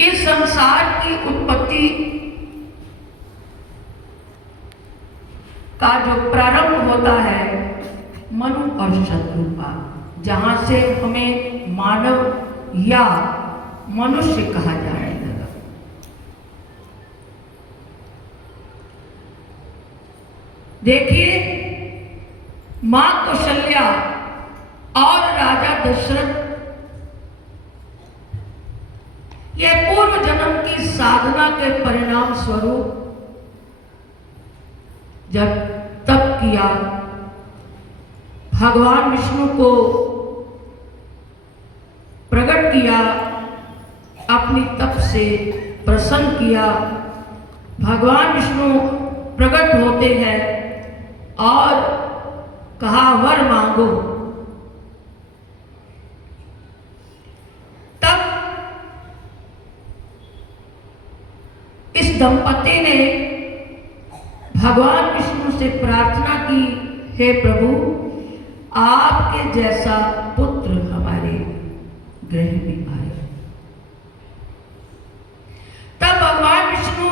इस संसार की उत्पत्ति का जो प्रारंभ होता है मनु और शत्रुपा, जहां से हमें मानव या मनुष्य कहा जाने लगा। देखिए, मां कौशल्या और राजा दशरथ ये पूर्व जन्म की साधना के परिणाम स्वरूप जब तप किया, भगवान विष्णु को प्रकट किया, अपनी तप से प्रसन्न किया, भगवान विष्णु प्रकट होते हैं और कहा वर मांगो। तब इस दंपति ने भगवान विष्णु से प्रार्थना की, हे प्रभु, आपके जैसा पुत्र हमारे गृह में आए। तब भगवान विष्णु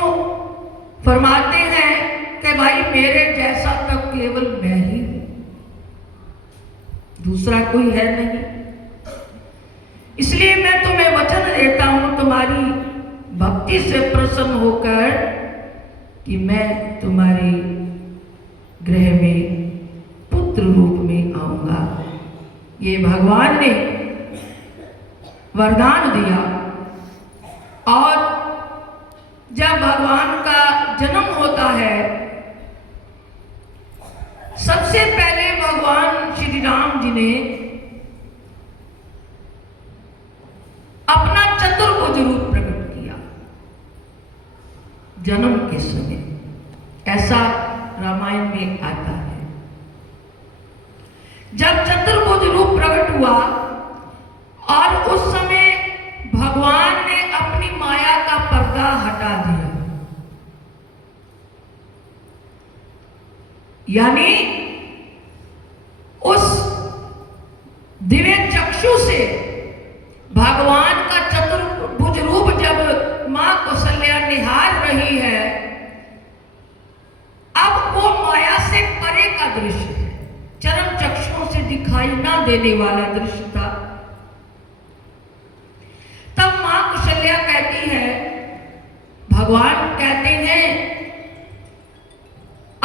फरमाते हैं कि भाई मेरे जैसा तो केवल मैं ही हूं, दूसरा कोई है नहीं। इसलिए मैं तुम्हें वचन देता हूं तुम्हारी भक्ति से प्रसन्न होकर कि मैं तुम्हारे गृह में पुत्र रूप में आऊंगा। ये भगवान ने वरदान दिया। और जब भगवान का जन्म होता है, सबसे पहले भगवान श्री राम जी ने अपना चतुर्भुज रूप प्रकट किया जन्म के समय। ऐसा रामायण में आता है। जब चतुर्भुज रूप प्रकट हुआ और उस समय भगवान ने अपनी माया का पर्दा हटा दिया, यानी उस दिव्य चक्षु से भगवान का चतुर्भुज रूप जब मां कौशल्या निहार रही है, अब वो माया से परे का दृश्य है, चरम चक्षुओं से दिखाई ना देने वाला दृश्य था। तब मां कौशल्या कहती है, भगवान कहते हैं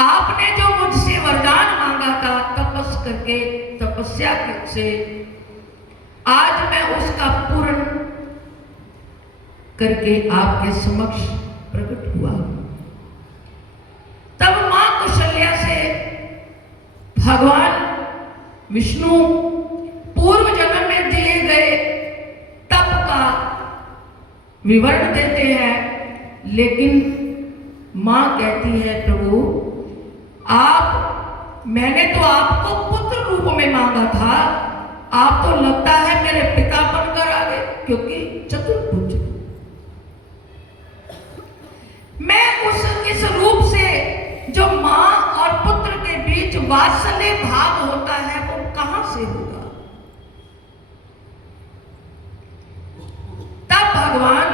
आपने जो मुझसे वरदान मांगा था तपस करके, तपस्या से, आज मैं उसका पूर्ण करके आपके समक्ष प्रकट हुआ। तब मां कौशल्या से भगवान विष्णु पूर्व जन्म में दिए गए तप का विवरण देते हैं, लेकिन मां कहती है प्रभु मैंने तो आपको पुत्र रूप में मांगा था, आप तो लगता है मेरे पिता बनकर आ गए, क्योंकि चतुर्भुज। मैं इस रूप से जो मां और पुत्र के बीच वात्सल्य भाव होता है वो कहां से होगा। तब भगवान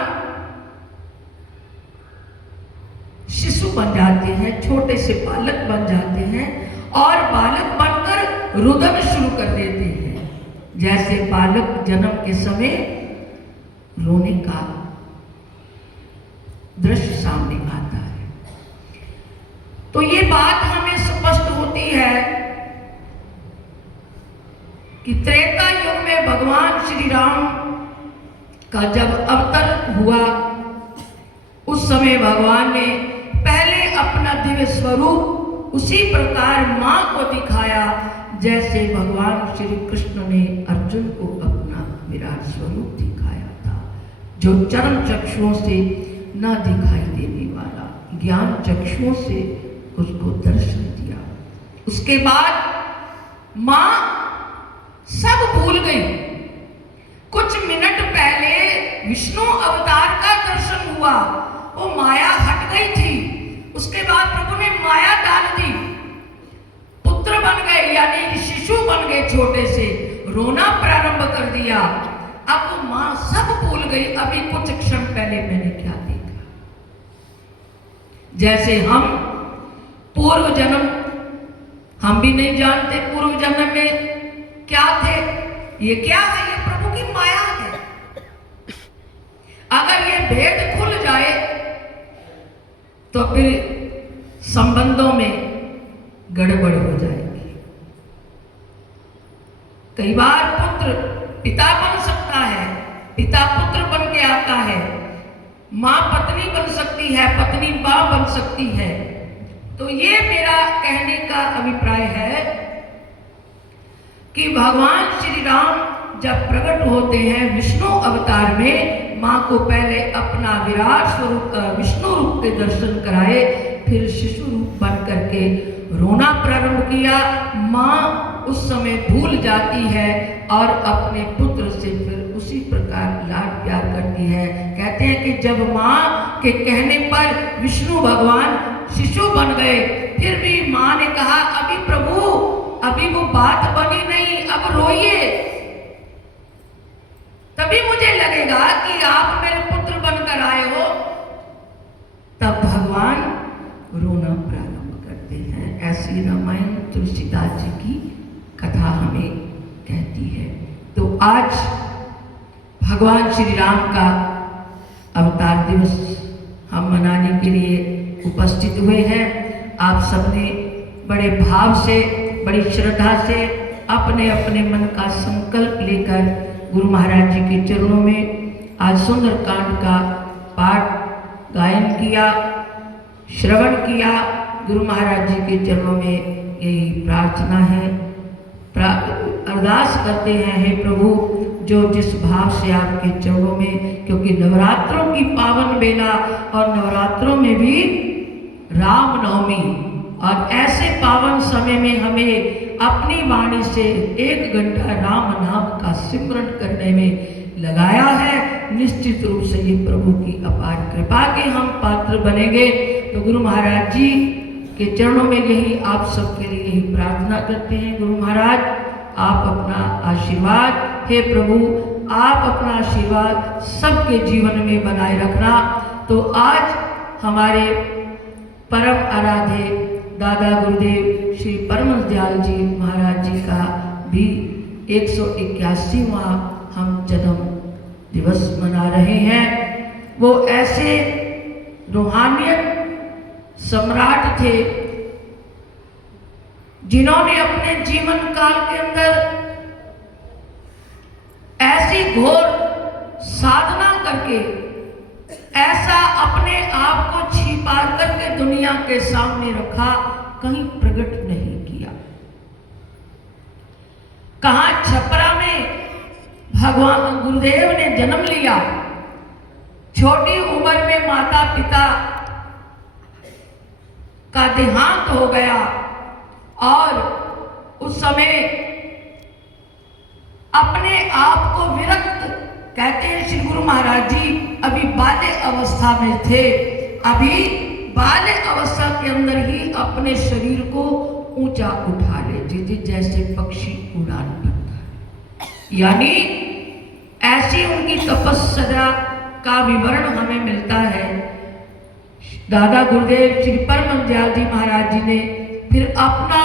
शिशु बन जाते हैं, छोटे से बालक बन जाते हैं और बालक बनकर रुदन शुरू कर देते हैं। जैसे बालक जन्म के समय रोने का दृश्य सामने आता है। तो ये बात हमें स्पष्ट होती है कि त्रेता युग में भगवान श्री राम का जब अवतार हुआ, उस समय भगवान ने पहले अपना दिव्य स्वरूप उसी प्रकार मां को दिखाया जैसे भगवान श्री कृष्ण ने अर्जुन को अपना विराट स्वरूप दिखाया था, जो चरम चक्षुओं से न दिखाई देने वाला, ज्ञान चक्षुओं से उसको दर्शन दिया। उसके बाद मां सब भूल गई। कुछ मिनट पहले विष्णु अवतार का दर्शन हुआ, वो माया हट गई थी। उसके बाद प्रभु ने माया डाल दी, पुत्र बन गए, यानी शिशु बन गए, छोटे से रोना प्रारंभ कर दिया। अब मां सब भूल गई, अभी कुछ क्षण पहले मैंने क्या देखा। जैसे हम पूर्व जन्म, हम भी नहीं जानते पूर्व जन्म में क्या थे। ये क्या है? ये प्रभु की माया है। अगर ये भेद खुल जाए तो फिर संबंधों में गड़बड़ हो जाएगी। कई बार पुत्र पिता बन सकता है, पिता पुत्र बन के आता है, मां पत्नी बन सकती है, पत्नी मां बन सकती है। तो ये मेरा कहने का अभिप्राय है कि भगवान श्री राम जब प्रकट होते हैं विष्णु अवतार में, मां को पहले अपना विराट स्वरूप विष्णु रूप के दर्शन कराए, फिर शिशु रूप बन करके रोना प्रारंभ किया। मां उस समय भूल जाती है और अपने पुत्र से फिर उसी प्रकार लाड प्यार करती है। कहते हैं कि जब मां के कहने पर विष्णु भगवान शिशु बन गए, फिर भी मां ने कहा अभी प्रभु, अभी वो बात बनी नहीं, अब रोइए, तभी मुझे लगेगा कि आप मेरे पुत्र बनकर आए हो। तब भगवान रोना प्रारंभ करते हैं। ऐसी रामायण तुलसीदास जी की कथा हमें कहती है। तो आज भगवान श्री राम का अवतार दिवस हम मनाने के लिए उपस्थित हुए हैं। आप सबने बड़े भाव से, बड़ी श्रद्धा से अपने अपने मन का संकल्प लेकर गुरु महाराज जी के चरणों में आज सुंदरकांड का पाठ गायन किया, श्रवण किया। गुरु महाराज जी के चरणों में यही प्रार्थना है, अरदास करते हैं, हे प्रभु, जो जिस भाव से आपके चरणों में, क्योंकि नवरात्रों की पावन बेला और नवरात्रों में भी रामनवमी, और ऐसे पावन समय में हमें अपनी वाणी से 1 घंटा राम नाम का सिमरन करने में लगाया है। निश्चित रूप से ये प्रभु की अपार कृपा के हम पात्र बनेंगे। तो गुरु महाराज जी के चरणों में यही आप सबके लिए यही प्रार्थना करते हैं। गुरु महाराज, आप अपना आशीर्वाद, हे प्रभु आप अपना आशीर्वाद सबके जीवन में बनाए रखना। तो आज हमारे परम आराध्य दादा गुरुदेव श्री परमहंस दयाल जी महाराज जी का भी 181वां हम जन्म दिवस मना रहे हैं। वो ऐसे रूहानियत सम्राट थे जिन्होंने अपने जीवन काल के अंदर ऐसी घोर साधना करके, ऐसा अपने आप को छिपा करके दुनिया के सामने रखा, कहीं प्रकट नहीं किया। कहां छपरा में भगवान गुरुदेव ने जन्म लिया, छोटी उम्र में माता पिता का देहांत हो गया और उस समय अपने आप को विरक्त, कहते हैं श्री गुरु महाराज जी अभी बाल्य अवस्था में थे, अभी बाल्य अवस्था के अंदर ही अपने शरीर को ऊंचा उठा लेते थे जैसे पक्षी उड़ान भरता है। यानी ऐसी उनकी तपस्या का विवरण हमें मिलता है। दादा गुरुदेव श्री परमहंस दयाल जी महाराज जी ने फिर अपना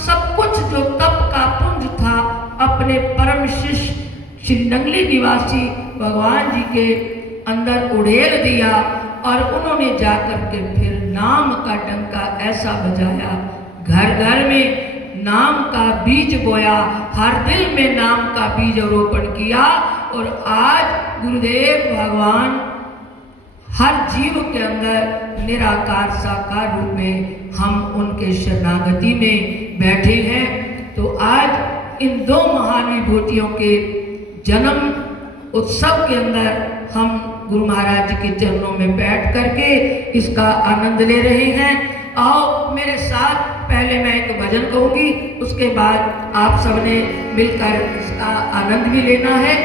सब कुछ जो तप का पुंज था अपने परम शिष्य श्री नंगली निवासी भगवान जी के अंदर उड़ेल दिया और उन्होंने जाकर के फिर नाम का डंका ऐसा बजाया, घर घर में नाम का बीज बोया, हर दिल में नाम का बीज रोपण किया। और आज गुरुदेव भगवान हर जीव के अंदर निराकार साकार रूप में हम उनके शरणागति में बैठे हैं। तो आज इन 2 महान विभूतियों के जन्म उत्सव के अंदर हम गुरु महाराज जी के चरणों में बैठ करके इसका आनंद ले रहे हैं। आओ मेरे साथ, पहले मैं एक भजन कहूँगी, उसके बाद आप सबने मिलकर इसका आनंद भी लेना है।